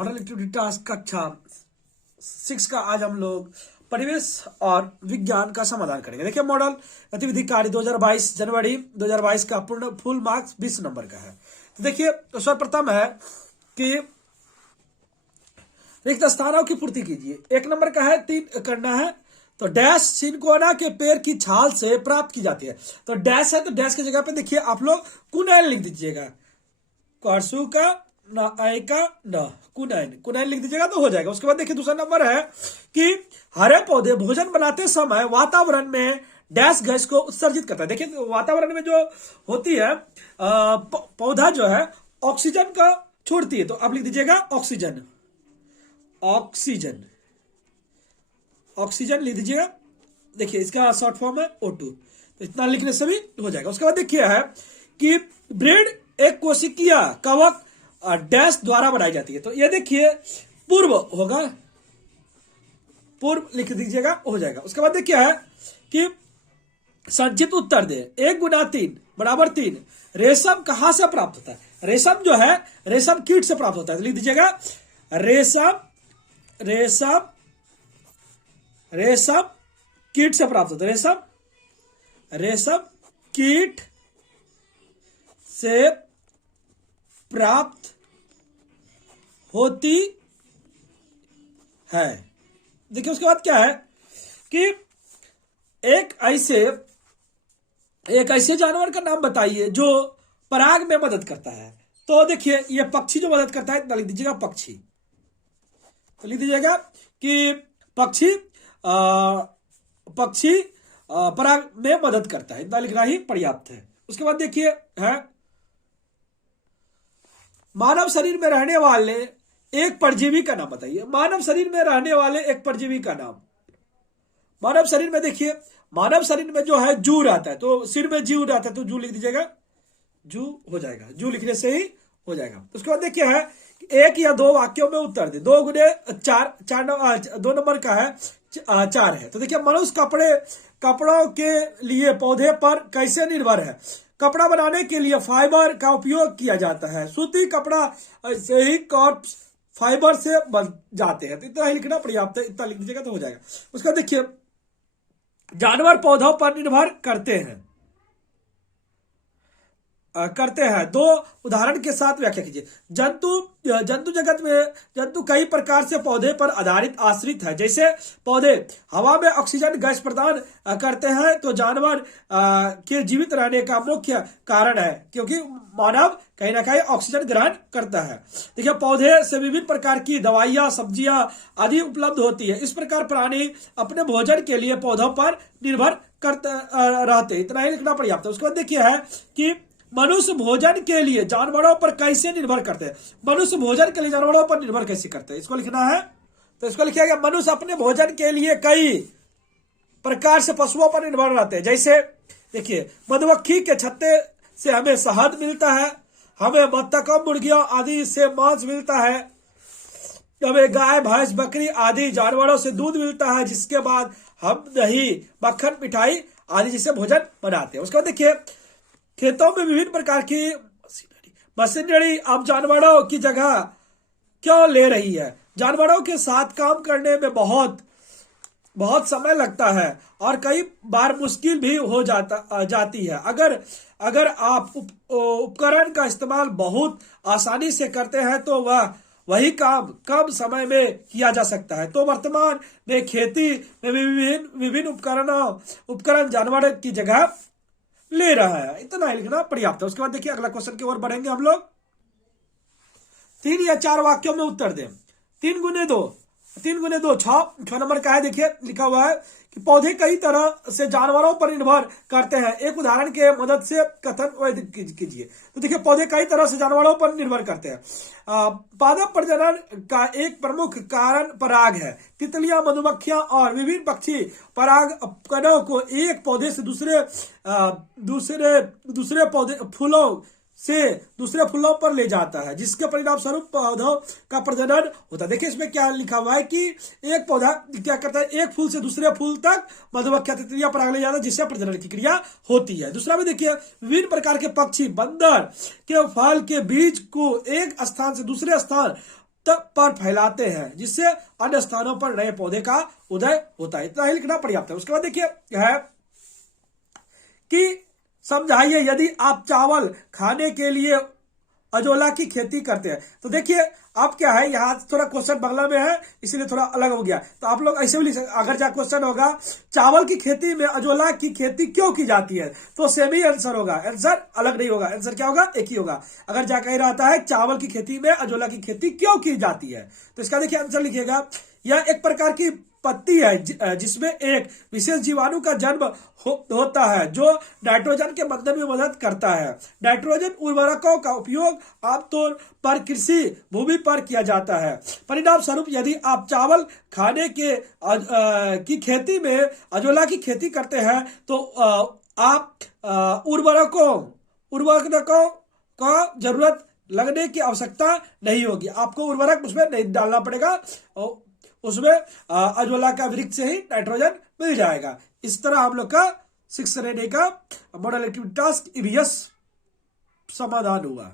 Model activity task कक्षा 6 का आज हम लोग परिवेश और विज्ञान का समाधान करेंगे। देखिए मॉडल गतिविधि कार्य 2022 जनवरी 2022 का पूर्ण फुल मार्क्स 20 नंबर का है। तो देखिए तो सर्वप्रथम है कि रिक्त स्थानों की पूर्ति कीजिए। 1 नंबर का है 3 करना है। तो डैश सिनकोना के पेड़ की छाल से प्राप्त की जाती है। तो डैश है तो डैश की जगह पे देखिए आप लोग कुनैल लिख दीजिएगा। करसू का न आय का न कुनैन कुनैन लिख दीजिएगा तो हो जाएगा। उसके बाद देखिए दूसरा नंबर है कि हरे पौधे भोजन बनाते समय वातावरण में डैश गैस को उत्सर्जित करता है। देखिए वातावरण में जो होती है पौधा जो है ऑक्सीजन का छोड़ती है। तो आप लिख दीजिएगा ऑक्सीजन ऑक्सीजन ऑक्सीजन लिख दीजिएगा। देखिए इसका शॉर्ट फॉर्म है O2। तो इतना लिखने से भी हो जाएगा। उसके बाद देखिए है कि ब्रेड एक कोशिकीय कवक डैश द्वारा बनाई जाती है। तो ये देखिए पूर्व होगा, पूर्व लिख दीजिएगा हो जाएगा। उसके बाद देखिए है कि संचित उत्तर दे 1 गुना 3 बराबर 3। रेशम कहां से प्राप्त होता है? रेशम जो है रेशम कीट से प्राप्त होता है। तो लिख दीजिएगा रेशम रेशम रेशम कीट से प्राप्त होता है। रेशम कीट से प्राप्त होती है। देखिए उसके बाद क्या है कि एक ऐसे जानवर का नाम बताइए जो पराग में मदद करता है। तो देखिए ये पक्षी जो मदद करता है, लिख दीजिएगा पक्षी। तो लिख दीजिएगा कि पक्षी पराग में मदद करता है। इतना लिखना ही पर्याप्त है। उसके बाद देखिए है मानव शरीर में रहने वाले एक परजीवी का नाम बताइए। मानव शरीर में रहने वाले एक परजीवी का नाम। मानव शरीर में देखिए मानव शरीर में जो है जू रहता है। तो सिर में जीव रहता है तो जू लिख दीजिएगा, जू हो जाएगा। जू लिखने से ही हो जाएगा। उसके बाद देखिए है 1 या 2 वाक्यों में उत्तर दे। 2 गुने 4 2 नंबर का है 4 है। तो देखिए मनुष्य कपड़ों के लिए पौधे पर कैसे निर्भर है? कपड़ा बनाने के लिए फाइबर का उपयोग किया जाता है। सूती कपड़ा से ही कॉर्प्स फाइबर से बन जाते हैं। तो इतना ही लिखना पर्याप्त है। इतना लिख दीजिएगा तो हो जाएगा। उसका देखिए जानवर पौधों पर निर्भर करते हैं। 2 उदाहरण के साथ व्याख्या कीजिए। जंतु जगत में जंतु कई प्रकार से पौधे पर आश्रित है। जैसे पौधे हवा में ऑक्सीजन गैस प्रदान करते हैं तो जानवर के जीवित रहने का मुख्य कारण है क्योंकि मानव कहीं ना कहीं ऑक्सीजन ग्रहण करता है। देखिए पौधे से विभिन्न प्रकार की दवाइयां सब्जियां आदि उपलब्ध होती है। इस प्रकार प्राणी अपने भोजन के लिए पौधों पर निर्भर करते रहते। इतना ही लिखना पर्याप्त है। उसके बाद देखिए है कि मनुष्य भोजन के लिए जानवरों पर कैसे निर्भर करते हैं? मनुष्य भोजन के लिए जानवरों पर निर्भर कैसे करते हैं? इसको लिखना है। तो इसको लिखिएगा मनुष्य अपने भोजन के लिए कई प्रकार से पशुओं पर निर्भर रहते हैं। जैसे देखिए मधुमक्खी के छत्ते से हमें शहद मिलता है, हमें बत्तखों मुर्गियों आदि से मांस मिलता है, हमें गाय भैंस बकरी आदि जानवरों से दूध मिलता है, जिसके बाद हम दही मक्खन मिठाई आदि जिसे भोजन बनाते हैं। उसके बाद देखिए खेतों में विभिन्न प्रकार की मशीनरी अब जानवरों की जगह क्यों ले रही है? जानवरों के साथ काम करने में बहुत समय लगता है और कई बार मुश्किल भी हो जाती है। अगर आप उपकरण का इस्तेमाल बहुत आसानी से करते हैं तो वही काम कम समय में किया जा सकता है। तो वर्तमान में खेती में विभिन्न उपकरण जानवर की जगह ले रहा है। इतना लिखना पर्याप्त है। उसके बाद देखिए अगला क्वेश्चन की ओर बढ़ेंगे हम लोग। 3 या 4 वाक्यों में उत्तर दें। 3 गुने 2 6 नंबर का है। देखिए लिखा हुआ है कि पौधे कई तरह से जानवरों पर निर्भर करते हैं। एक उदाहरण के मदद से कथन कीजिए। तो देखिए पौधे कई तरह से जानवरों पर निर्भर करते हैं। पादप प्रजनन का एक प्रमुख कारण पराग है। तितलियां मधुमक्खियां और विभिन्न पक्षी पराग कणों को एक पौधे से दूसरे पौधे फूलों से दूसरे फूलों पर ले जाता है, जिसके परिणाम स्वरूप पौधों का प्रजनन होता है। देखिए इसमें क्या लिखा हुआ है कि एक पौधा क्या करता है, एक फूल से दूसरे फूल तक मधुमक्खियां तितलियां पराग ले जाता है, जिससे प्रजनन की क्रिया होती है। दूसरा में देखिए विभिन्न प्रकार के पक्षी बंदर के फल के बीज को एक स्थान से दूसरे स्थान पर फैलाते हैं, जिससे अन्य स्थानों पर नए पौधे का उदय होता है। इतना ही लिखना पर्याप्त है। उसके बाद देखिए है कि समझाइए, यदि आप चावल खाने के लिए अजोला की खेती करते हैं। तो देखिए अब क्या है, यहाँ थोड़ा क्वेश्चन बंगला में है इसलिए थोड़ा अलग हो गया, तो आप लोग ऐसे भी लिख सकते। अगर जहाँ क्वेश्चन होगा चावल की खेती में अजोला की खेती क्यों की जाती है, तो सेम ही आंसर होगा, आंसर अलग नहीं होगा, आंसर क्या होगा, एक ही होगा। अगर जहाँ कहीं रहता है चावल की खेती में अजोला की खेती क्यों की जाती है, तो इसका देखिए आंसर लिखिएगा। यह एक प्रकार की पत्ती है जिसमें एक विशेष जीवाणु का जन्म होता है जो नाइट्रोजन के मंथन में मदद करता है। नाइट्रोजन उर्वरकों का उपयोग आमतौर पर कृषि भूमि पर किया जाता है। परिणाम स्वरूप यदि आप चावल खाने के की खेती में अजोला की खेती करते हैं तो आप उर्वरकों का जरूरत लगने की आवश्यकता नहीं होगी। आपको उर्वरक उसमें नहीं डालना पड़ेगा, उसमें अजोला का वृक्ष से ही नाइट्रोजन मिल जाएगा। इस तरह हम लोग का 6 श्रेणी का मॉडल एक्टिविटी टास्क ईवीएस समाधान हुआ।